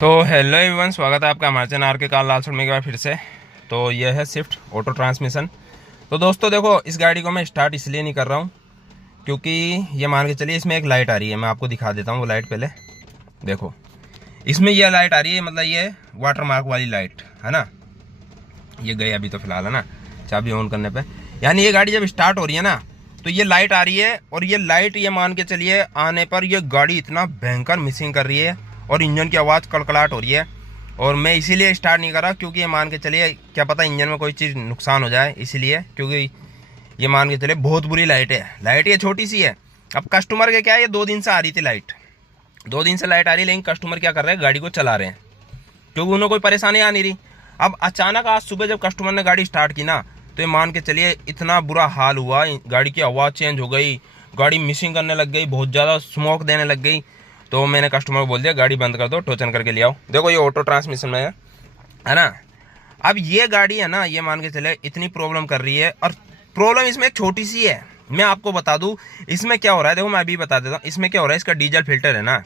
तो hello everyone, स्वागत है आपका हमारे चैनल आर के कार लालसोट में एक बार फिर से। तो यह है स्विफ्ट ऑटो ट्रांसमिशन। तो दोस्तों देखो, इस गाड़ी को मैं स्टार्ट इसलिए नहीं कर रहा हूँ क्योंकि ये मान के चलिए इसमें एक लाइट आ रही है। मैं आपको दिखा देता हूँ वो लाइट। पहले देखो, इसमें यह लाइट आ रही है, मतलब ये वाटर मार्क वाली लाइट है ना। ये गई अभी तो फिलहाल है ना, चाबी ऑन करने पर। यानी ये गाड़ी जब स्टार्ट हो रही है ना तो ये लाइट आ रही है, और ये लाइट ये मान के चलिए आने पर ये गाड़ी इतना भयंकर मिसिंग कर रही है और इंजन की आवाज़ कड़कड़ाहट हो रही है। और मैं इसीलिए स्टार्ट नहीं कर रहा क्योंकि ये मान के चलिए क्या पता इंजन में कोई चीज़ नुकसान हो जाए, इसीलिए। क्योंकि ये मान के चलिए बहुत बुरी लाइट है। लाइट ये छोटी सी है। अब कस्टमर के क्या है, ये 2 दिन से आ रही थी लाइट, 2 दिन से लाइट आ रही है, लेकिन कस्टमर क्या कर रहे हैं, गाड़ी को चला रहे हैं क्योंकि उन्हें कोई परेशानी आ नहीं रही। अब अचानक आज सुबह जब कस्टमर ने गाड़ी स्टार्ट की ना, तो ये मान के चलिए इतना बुरा हाल हुआ, गाड़ी की आवाज़ चेंज हो गई, गाड़ी मिसिंग करने लग गई, बहुत ज़्यादा स्मोक देने लग गई। तो मैंने कस्टमर को बोल दिया गाड़ी बंद कर दो, टोचन करके ले आओ। देखो ये ऑटो ट्रांसमिशन में है ना। अब ये गाड़ी है ना, ये मान के चले इतनी प्रॉब्लम कर रही है, और प्रॉब्लम इसमें एक छोटी सी है। मैं आपको बता दूं इसमें क्या हो रहा है। देखो मैं अभी बता देता हूँ इसमें क्या हो रहा है। इसका डीजल फिल्टर है ना,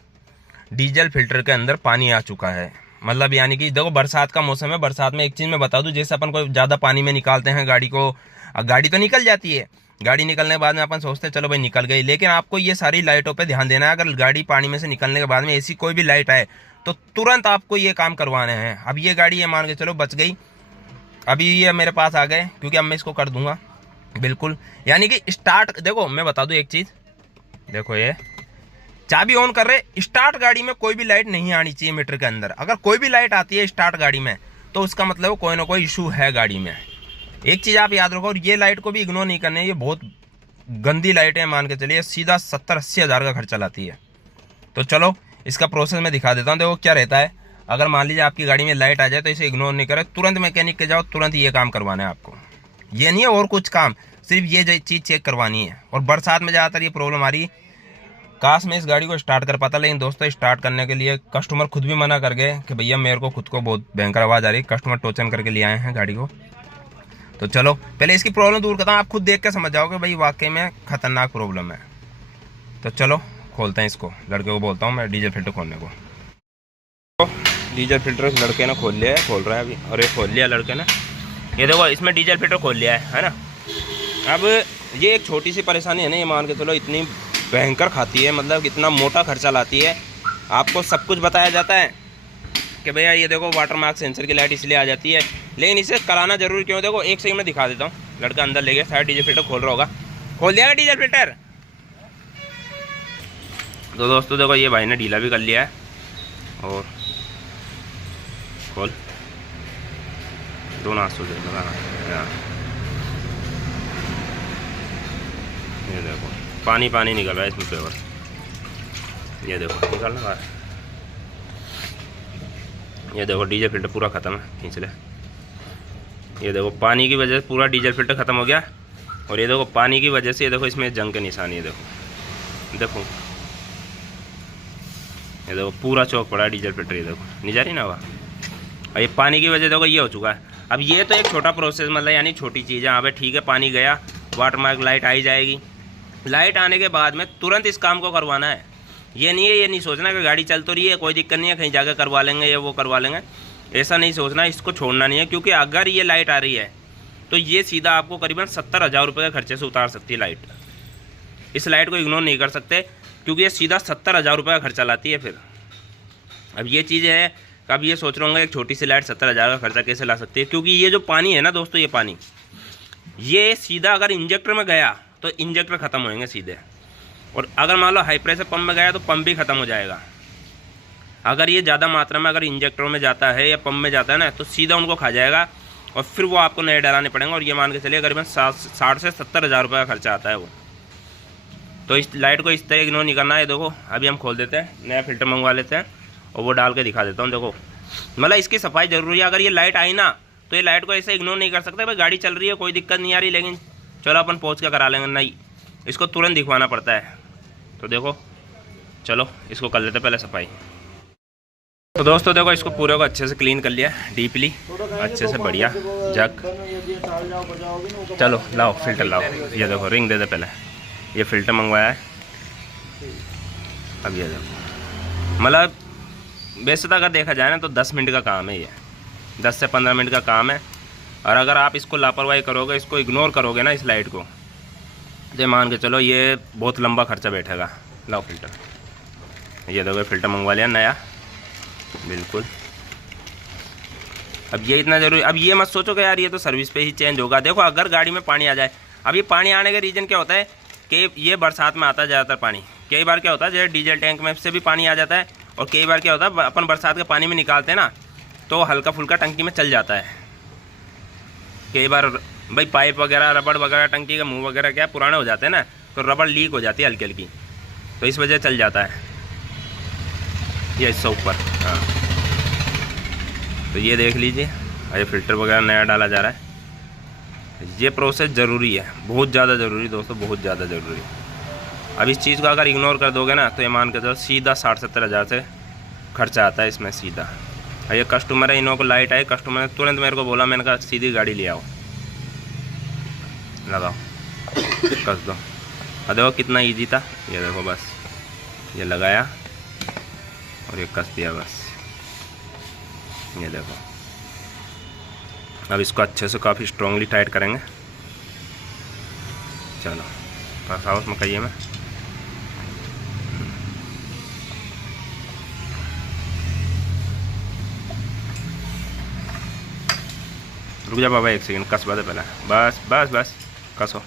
डीजल फिल्टर के अंदर पानी आ चुका है। मतलब यानी कि देखो बरसात का मौसम है, बरसात में एक चीज़ मैं बता दूं, जैसे अपन को ज़्यादा पानी में निकालते हैं गाड़ी को, गाड़ी तो निकल जाती है, गाड़ी निकलने के बाद में अपन सोचते हैं चलो भाई निकल गई, लेकिन आपको ये सारी लाइटों पे ध्यान देना है। अगर गाड़ी पानी में से निकलने के बाद में ऐसी कोई भी लाइट आए तो तुरंत आपको ये काम करवाने हैं। अब ये गाड़ी ये मान के चलो बच गई, अभी ये मेरे पास आ गए क्योंकि अब मैं इसको कर दूंगा बिल्कुल। यानी कि स्टार्ट, देखो मैं बता दूं एक चीज़, देखो ये चाबी ऑन कर रहे, स्टार्ट गाड़ी में कोई भी लाइट नहीं आनी चाहिए मीटर के अंदर। अगर कोई भी लाइट आती है स्टार्ट गाड़ी में तो उसका मतलब कोई ना कोई इशू है गाड़ी में। एक चीज़ आप याद रखो, और ये लाइट को भी इग्नोर नहीं करनी है। ये बहुत गंदी लाइट है, मान के चलिए सीधा 70-80 हज़ार का खर्चा लाती है। तो चलो इसका प्रोसेस मैं दिखा देता हूँ। देखो क्या रहता है, अगर मान लीजिए आपकी गाड़ी में लाइट आ जाए तो इसे इग्नोर नहीं करें, तुरंत मैकेनिक के जाओ, तुरंत ये काम करवाना है आपको। ये नहीं है और कुछ काम, सिर्फ ये चीज़ चेक करवानी है। और बरसात में ज़्यादातर ये प्रॉब्लम आ रही है। काश मैं इस गाड़ी को स्टार्ट कर पाता, लेकिन दोस्तों स्टार्ट करने के लिए कस्टमर खुद भी मना कर गए कि भैया मेरे को खुद को बहुत भयंकर आवाज़ आ रही है। कस्टमर टोचन करके ले आए हैं गाड़ी को। तो चलो पहले इसकी प्रॉब्लम दूर करता हूँ, आप खुद देख के समझ जाओगे भाई वाकई में खतरनाक प्रॉब्लम है। तो चलो खोलते हैं इसको, लड़के को बोलता हूँ मैं डीजल फिल्टर खोलने को। तो डीजल फिल्टर लड़के ने खोल लिया है, खोल रहा है अभी, और ये खोल लिया लड़के ने। ये देखो इसमें डीजल फिल्टर खोल लिया है ना। अब ये एक छोटी सी परेशानी है ना, ये मान के चलो इतनी भयंकर खाती है, मतलब इतना मोटा खर्चा लाती है। आपको सब कुछ बताया जाता है कि भैया ये देखो वाटर मार्क सेंसर की लाइट इसलिए आ जाती है, लेकिन इसे कराना जरूरी क्यों। देखो एक सेकंड में दिखा देता हूँ। लड़का अंदर ले गया, शायद डीजल फिल्टर खोल रहा होगा। खोल दिया ना डीजल फिल्टर। तो दोस्तों देखो ये भाई ने ढीला भी कर लिया है, और खोल दोनों हाथों से लगाना। ये देखो पानी पानी निकल रहा है इसमें पेवर। ये देखो निकलना बाहर। ये देखो डीजल फिल्टर पूरा ख़त्म है, खींच ले। ये देखो पानी की वजह से पूरा डीजल फिल्टर ख़त्म हो गया, और ये देखो पानी की वजह से ये देखो इसमें जंग के निशान। ये देखो देखो ये देखो पूरा चौक पड़ा है डीजल फिल्टर। ये देखो नहीं जा रही ना हवा, और ये पानी की वजह देखो ये हो चुका है। अब ये तो एक छोटा प्रोसेस, मतलब यानी छोटी चीज़ है। हाँ भाई ठीक है, पानी गया, वाटर मार्क लाइट आई जाएगी। लाइट आने के बाद में तुरंत इस काम को करवाना है। ये नहीं है, ये नहीं सोचना कि गाड़ी चल तो रही है कोई दिक्कत नहीं है, कहीं जाकर करवा लेंगे या वो करवा लेंगे, ऐसा नहीं सोचना। इसको छोड़ना नहीं है, क्योंकि अगर ये लाइट आ रही है तो ये सीधा आपको करीबन 70,000 रुपये के खर्चे से उतार सकती है लाइट। इस लाइट को इग्नोर नहीं कर सकते क्योंकि ये सीधा 70,000 रुपये का खर्चा लाती है फिर। अब ये चीज़ है, अब ये सोच रहा हूँ एक छोटी सी लाइट 70,000 का खर्चा कैसे ला सकती है, क्योंकि ये जो पानी है ना दोस्तों, ये पानी ये सीधा अगर इंजेक्टर में गया तो इंजेक्टर ख़त्म होएंगे सीधे, और अगर मान लो हाई प्रेशर पंप में गया तो पंप भी ख़त्म हो जाएगा। अगर ये ज़्यादा मात्रा में अगर इंजेक्टरों में जाता है या पंप में जाता है ना, तो सीधा उनको खा जाएगा, और फिर वो आपको नए डलाने पड़ेंगे। और ये मान के चलिए करीबन 60 से 70,000 रुपये का खर्चा आता है वो। तो इस लाइट को इस तरह इग्नोर नहीं करना है। देखो अभी हम खोल देते हैं, नया फिल्टर मंगवा लेते हैं, और वो डाल के दिखा देता हूँ। देखो मतलब इसकी सफाई ज़रूरी है। अगर ये लाइट आई ना तो ये लाइट को ऐसे इग्नोर नहीं कर सकते, भाई गाड़ी चल रही है कोई दिक्कत नहीं आ रही, लेकिन चलो अपन पहुँच के करा लेंगे, नहीं, इसको तुरंत दिखवाना पड़ता है। तो देखो चलो इसको कर लेते पहले सफाई। तो दोस्तों देखो इसको पूरे को अच्छे से क्लीन कर लिया, डीपली अच्छे से बढ़िया जग। चलो लाओ फिल्टर लाओ, ये देखो रिंग दे दे पहले। ये फिल्टर मंगवाया है। अब ये देखो मतलब वैसे तो अगर देखा जाए ना तो 10 मिनट का काम है ये, 10 से 15 मिनट का काम है। और अगर आप इसको लापरवाही करोगे, इसको इग्नोर करोगे ना इस लाइट को, तो मान के चलो ये बहुत लंबा खर्चा बैठेगा। लाओ फिल्टर, ये देखो फिल्टर मंगवा लिया नया बिल्कुल। अब ये इतना ज़रूरी, अब ये मत सोचो कि यार ये तो सर्विस पे ही चेंज होगा। देखो अगर गाड़ी में पानी आ जाए, अब ये पानी आने का रीज़न क्या होता है कि ये बरसात में आता है ज़्यादातर पानी। कई बार क्या होता है जैसे डीजल टैंक में से भी पानी आ जाता है, और कई बार क्या होता है अपन बरसात के पानी में निकालते हैं ना, तो हल्का फुल्का टंकी में चल जाता है। कई बार भाई पाइप वगैरह, रबड़ वगैरह, टंकी का मुंह वगैरह क्या पुराने हो जाते हैं ना, तो रबड़ लीक हो जाती है हल्की हल्की, तो इस वजह चल जाता है ये इससे ऊपर। हाँ तो ये देख लीजिए, ये फ़िल्टर वगैरह नया डाला जा रहा है। ये प्रोसेस ज़रूरी है, बहुत ज़्यादा ज़रूरी दोस्तों, बहुत ज़्यादा ज़रूरी। अब इस चीज़ को अगर इग्नोर कर दोगे ना तो ये मान के चलो सीधा 60-70 हज़ार से खर्चा आता है इसमें सीधा। ये कस्टमर है, इन्हों को लाइट आई, कस्टमर ने तुरंत मेरे को बोला, मैंने कहा सीधी गाड़ी ले आओ, लगाओ, कस दो। और देखो कितना इजी था, ये देखो बस ये लगाया और ये कस दिया बस, ये देखो। अब इसको अच्छे से काफ़ी स्ट्रॉन्गली टाइट करेंगे। चलो फंसाओ उसमें कहिए में, रुक जा बाबा 1 सेकंड, कसवा दे पहले, बस बस बस कसो।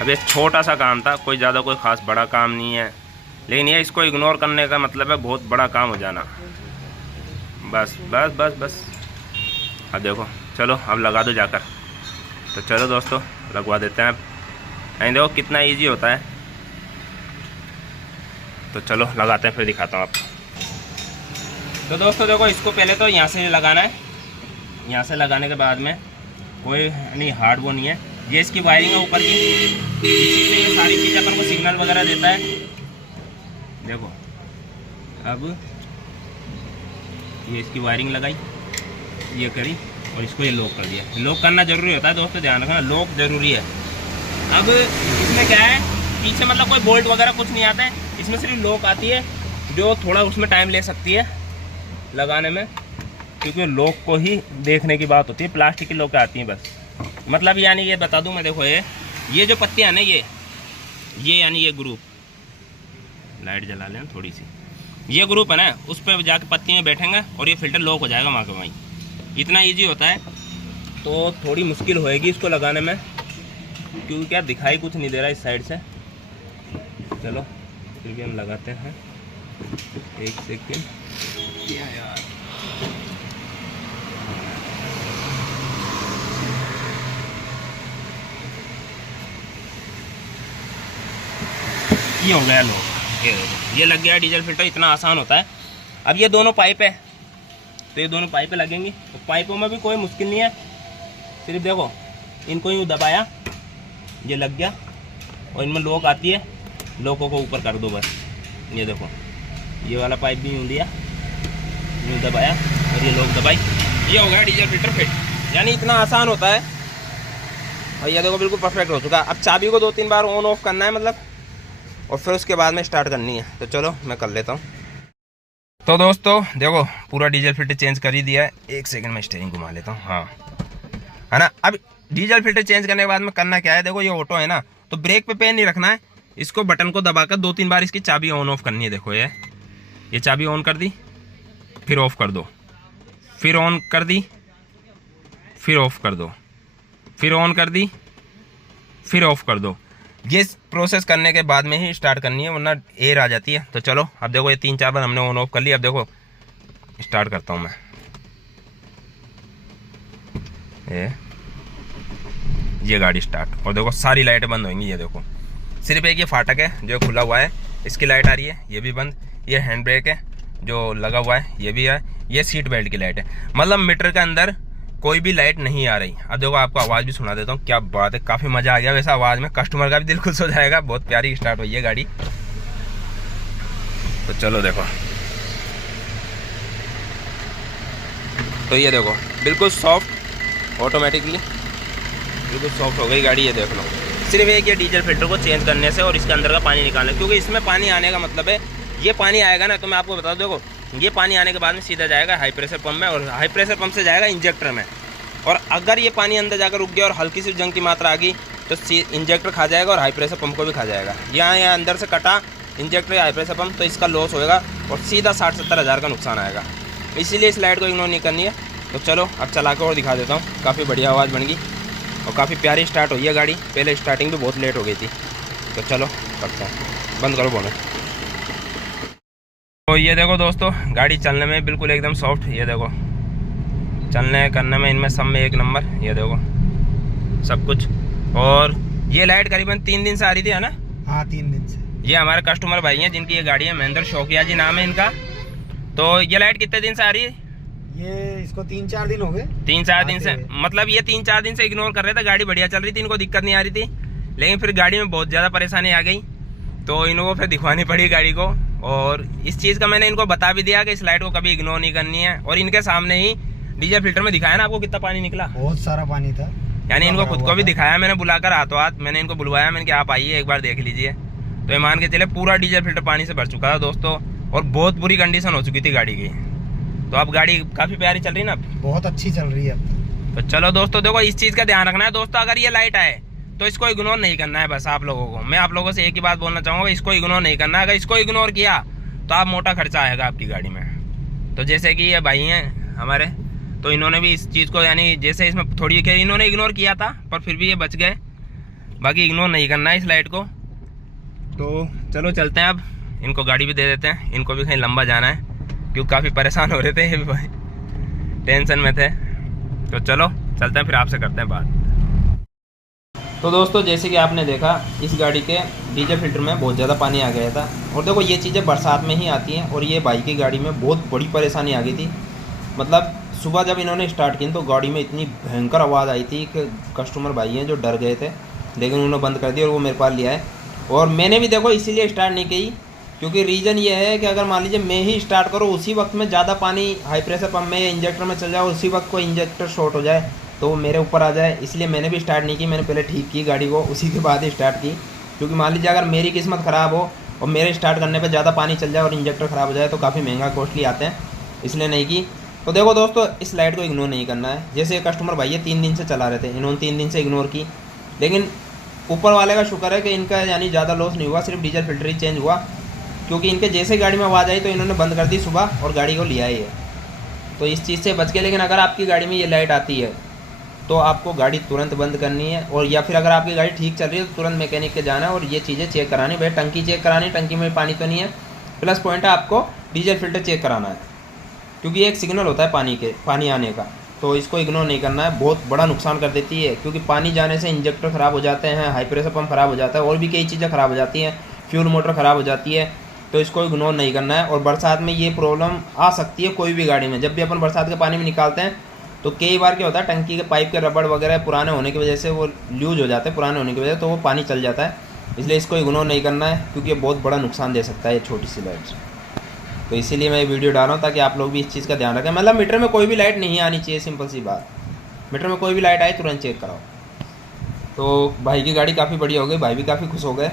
अब ये छोटा सा काम था, कोई ज़्यादा कोई ख़ास बड़ा काम नहीं है, लेकिन ये इसको इग्नोर करने का मतलब है बहुत बड़ा काम हो जाना। बस बस बस बस, अब देखो चलो अब लगा दो जाकर। तो चलो दोस्तों लगवा देते हैं अब, नहीं देखो कितना इजी होता है। तो चलो लगाते हैं, फिर दिखाता हूँ आपको। तो दोस्तों देखो इसको पहले तो यहाँ से लगाना है, यहाँ से लगाने के बाद में कोई नहीं हार्ड वो नहीं है, ये इसकी वायरिंग है ऊपर की, इसी से ये सारी चीज़ें अपन को सिग्नल वगैरह देता है। देखो अब ये इसकी वायरिंग लगाई, ये करी और इसको ये लॉक कर दिया। लॉक करना जरूरी होता है दोस्तों, ध्यान रखना लॉक जरूरी है। अब इसमें क्या है, पीछे मतलब कोई बोल्ट वगैरह कुछ नहीं आता है, इसमें सिर्फ लॉक आती है, जो थोड़ा उसमें टाइम ले सकती है लगाने में, क्योंकि लॉक को ही देखने की बात होती है। प्लास्टिक की लॉक आती हैं बस, मतलब यानी ये बता दूं मैं, देखो ये जो पत्तियां हैं ना, ये यानी ये ग्रुप, लाइट जला लें थोड़ी सी, ये ग्रुप है ना, उस पर जाके पत्ती में बैठेंगे और ये फिल्टर लॉक हो जाएगा वहाँ के वहीं। इतना इजी होता है। तो थोड़ी मुश्किल होएगी इसको लगाने में, क्योंकि क्या दिखाई कुछ नहीं दे रहा इस साइड से। चलो फिर भी हम लगाते हैं, 1 सेकेंड यार। ये हो गया लो, ये लग गया डीजल फिल्टर, इतना आसान होता है। अब ये दोनों पाइप है, तो ये दोनों पाइपें लगेंगी, तो पाइपों में भी कोई मुश्किल नहीं है, सिर्फ देखो इनको यूँ दबाया, ये लग गया, और इनमें लॉक आती है, लॉकों को ऊपर कर दो बस। ये देखो ये वाला पाइप भी यूँ दिया, यूँ दबाया और ये लॉक दबाई, ये हो गया डीजल फिल्टर फिट। यानी इतना आसान होता है। और ये देखो बिल्कुल परफेक्ट हो चुका। अब चाबी को 2-3 बार ऑन ऑफ करना है मतलब, और फिर उसके बाद में स्टार्ट करनी है। तो चलो मैं कर लेता हूँ। तो दोस्तों देखो पूरा डीजल फिल्टर चेंज कर ही दिया है। 1 सेकंड में स्टीयरिंग घुमा लेता हूँ, हाँ है ना। अब डीजल फिल्टर चेंज करने के बाद में करना क्या है, देखो ये ऑटो है ना, तो ब्रेक पे पैर नहीं रखना है, इसको बटन को दबाकर 2-3 बार इसकी चाबी ऑन ऑफ करनी है। देखो ये चाबी ऑन कर दी, फिर ऑफ कर दो, फिर ऑन कर दी, फिर ऑफ कर दो, फिर ऑन कर दी, फिर ऑफ कर दो। ये प्रोसेस करने के बाद में ही स्टार्ट करनी है, वरना एयर आ जाती है। तो चलो अब देखो ये 3-4 बार हमने ऑन ऑफ कर लिया। अब देखो स्टार्ट करता हूँ मैं, ये गाड़ी स्टार्ट, और देखो सारी लाइटें बंद होंगी। ये देखो सिर्फ एक ये फाटक है जो खुला हुआ है, इसकी लाइट आ रही है, ये भी बंद। ये हैंड ब्रेक है जो लगा हुआ है, ये भी है। ये सीट बेल्ट की लाइट है, मतलब मीटर के अंदर कोई भी लाइट नहीं आ रही। अब देखो आपको आवाज़ भी सुना देता हूँ, क्या बात है, काफ़ी मज़ा आ गया वैसे आवाज़ में, कस्टमर का भी दिल खुश हो जाएगा। बहुत प्यारी स्टार्ट हुई है गाड़ी। तो चलो देखो, तो ये देखो बिल्कुल सॉफ्ट ऑटोमेटिकली बिल्कुल सॉफ्ट हो गई गाड़ी, ये देख लो। सिर्फ एक ये डीजल फिल्टर को चेंज करने से और इसके अंदर का पानी निकालने, क्योंकि इसमें पानी आने का मतलब है ये पानी आएगा ना, तो मैं आपको बता दूँ, देखो ये पानी आने के बाद में सीधा जाएगा हाई प्रेशर पंप में, और हाई प्रेशर पंप से जाएगा इंजेक्टर में। और अगर ये पानी अंदर जाकर रुक गया और हल्की सी जंग की मात्रा आ गई तो इंजेक्टर खा जाएगा और हाई प्रेशर पंप को भी खा जाएगा। यहाँ अंदर से कटा इंजेक्टर या हाई प्रेशर पंप, तो इसका लॉस होएगा और सीधा 60-70 हज़ार का नुकसान आएगा। इसीलिए इस लाइट को इग्नोर नहीं करनी है। तो चलो अब चला कर और दिखा देता हूँ। काफ़ी बढ़िया आवाज़ बन गई और काफ़ी प्यारी स्टार्ट हुई है गाड़ी। पहले स्टार्टिंग भी बहुत लेट हो गई थी। तो चलो करते हैं, बंद करो बोनट। तो ये देखो दोस्तों, गाड़ी चलने में बिल्कुल एकदम सॉफ्ट, ये देखो चलने करने में इनमें सब में एक नंबर, ये देखो सब कुछ। और ये लाइट करीबन 3 दिन से आ रही थी, है ना? हाँ 3 दिन से। ये हमारे कस्टमर भाई हैं जिनकी ये गाड़ी है, महेंद्र शौकिया जी नाम है इनका। तो ये लाइट कितने दिन से आ रही है? ये इसको 3-4 दिन हो गए। 3-4 दिन से, मतलब ये 3-4 दिन से इग्नोर कर रहे थे। गाड़ी बढ़िया चल रही थी, इनको दिक्कत नहीं आ रही थी, लेकिन फिर गाड़ी में बहुत ज़्यादा परेशानी आ गई, तो इनको फिर दिखवानी पड़ी गाड़ी को। और इस चीज़ का मैंने इनको बता भी दिया कि इस लाइट को कभी इग्नोर नहीं करनी है। और इनके सामने ही डीजल फिल्टर में दिखाया ना आपको कितना पानी निकला, बहुत सारा पानी था। यानी इनको खुद को भी दिखाया मैंने, बुलाकर हाथों हाथ मैंने इनको बुलवाया, मैंने कि आप आइए एक बार देख लीजिए। तो ये मान के चले पूरा डीजल फिल्टर पानी से भर चुका था दोस्तों, और बहुत बुरी कंडीशन हो चुकी थी गाड़ी की। तो अब गाड़ी काफ़ी प्यारी चल रही है ना, बहुत अच्छी चल रही है अब। तो चलो दोस्तों देखो, इस चीज़ का ध्यान रखना है दोस्तों। अगर ये लाइट आए तो इसको इग्नोर नहीं करना है बस आप लोगों को। मैं आप लोगों से एक ही बात बोलना चाहूँगा, इसको इग्नोर नहीं करना है। अगर इसको इग्नोर किया तो आप मोटा खर्चा आएगा आपकी गाड़ी में। तो जैसे कि ये भाई हैं हमारे, तो इन्होंने भी इस चीज़ को, यानी जैसे इसमें थोड़ी इन्होंने इग्नोर किया था पर फिर भी ये बच गए। बाकी इग्नोर नहीं करना है इस लाइट को। तो चलो चलते हैं, अब इनको गाड़ी भी दे देते हैं, इनको भी कहीं लंबा जाना है, क्योंकि काफ़ी परेशान हो रहे थे ये भी भाई, टेंशन में थे। तो चलो चलते हैं, फिर आपसे करते हैं बात। तो दोस्तों जैसे कि आपने देखा, इस गाड़ी के डीजल फिल्टर में बहुत ज़्यादा पानी आ गया था। और देखो ये चीज़ें बरसात में ही आती हैं, और ये भाई की गाड़ी में बहुत बड़ी परेशानी आ गई थी। मतलब सुबह जब इन्होंने स्टार्ट की तो गाड़ी में इतनी भयंकर आवाज़ आई थी कि कस्टमर भाई हैं जो डर गए थे, लेकिन उन्होंने बंद कर दिया और वो मेरे पास लिया है। और मैंने भी देखो इसीलिए स्टार्ट नहीं की, क्योंकि रीज़न ये है कि अगर मान लीजिए मैं ही स्टार्ट करूँ, उसी वक्त में ज़्यादा पानी हाई प्रेशर पंप में या इंजेक्टर में चल जाए, उसी वक्त कोई इंजेक्टर शॉर्ट हो जाए तो वो मेरे ऊपर आ जाए। इसलिए मैंने भी स्टार्ट नहीं की, मैंने पहले ठीक की गाड़ी को, उसी के बाद ही स्टार्ट की। क्योंकि मान लीजिए अगर मेरी किस्मत ख़राब हो और मेरे स्टार्ट करने पर ज़्यादा पानी चल जाए और इंजेक्टर ख़राब हो जाए तो काफ़ी महंगा कॉस्टली आते हैं, इसलिए नहीं की। तो देखो दोस्तों, इस लाइट को इग्नोर नहीं करना है। जैसे कस्टमर भाई ये 3 दिन से चला रहे थे, इन्होंने 3 दिन से इग्नोर की, लेकिन ऊपर वाले का शुक्र है कि इनका यानी ज़्यादा लॉस नहीं हुआ, सिर्फ डीजल फिल्टर ही चेंज हुआ। क्योंकि इनके जैसे गाड़ी में आवाज़ आई तो इन्होंने बंद कर दी सुबह और गाड़ी को लिया ही है, तो इस चीज़ से बच गए। लेकिन अगर आपकी गाड़ी में ये लाइट आती है तो आपको गाड़ी तुरंत बंद करनी है, और या फिर अगर आपकी गाड़ी ठीक चल रही है तो तुरंत मैकेनिक के जाना है और ये चीज़ें चेक करानी। भाई टंकी चेक करानी, टंकी में पानी तो नहीं है। प्लस पॉइंट है आपको डीजल फिल्टर चेक कराना है, क्योंकि एक सिग्नल होता है पानी आने का। तो इसको इग्नोर नहीं करना है, बहुत बड़ा नुकसान कर देती है। क्योंकि पानी जाने से इंजेक्टर ख़राब हो जाते हैं, हाई प्रेशर पंप ख़राब हो जाता है, और भी कई चीज़ें ख़राब हो जाती हैं, फ्यूल मोटर ख़राब हो जाती है। तो इसको इग्नोर नहीं करना है। और बरसात में ये प्रॉब्लम आ सकती है कोई भी गाड़ी में। जब भी अपन बरसात के पानी में निकालते हैं तो कई बार क्या होता है, टंकी के पाइप के रबड़ वगैरह पुराने होने की वजह से वो लूज हो जाते हैं, पुराने होने की वजह से, तो वो पानी चल जाता है। इसलिए इसको इग्नोर नहीं करना है, क्योंकि ये बहुत बड़ा नुकसान दे सकता है ये छोटी सी लाइट। तो इसीलिए मैं ये वीडियो डाल रहा हूँ ताकि आप लोग भी इस चीज़ का ध्यान रखें। मतलब मीटर में कोई भी लाइट नहीं आनी चाहिए, सिंपल सी बात। मीटर में कोई भी लाइट आए तुरंत चेक कराओ। तो भाई की गाड़ी काफ़ी बढ़िया हो गई, भाई भी काफ़ी खुश हो गए।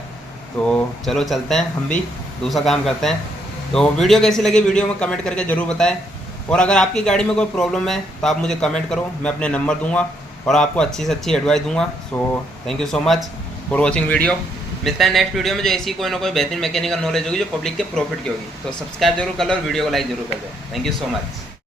तो चलो चलते हैं, हम भी दूसरा काम करते हैं। तो वीडियो कैसी लगी वीडियो में कमेंट करके ज़रूर बताएं। और अगर आपकी गाड़ी में कोई प्रॉब्लम है तो आप मुझे कमेंट करो, मैं अपने नंबर दूंगा और आपको अच्छी से अच्छी एडवाइस दूंगा। So thank you so much for watching video. मिलता है नेक्स्ट वीडियो में, जो ऐसी कोई ना कोई बेहतरीन मैकेनिकल नॉलेज होगी जो पब्लिक के प्रॉफिट की होगी। तो सब्सक्राइब जरूर कर लो और वीडियो को लाइक जरूर कर दो। Thank you so much.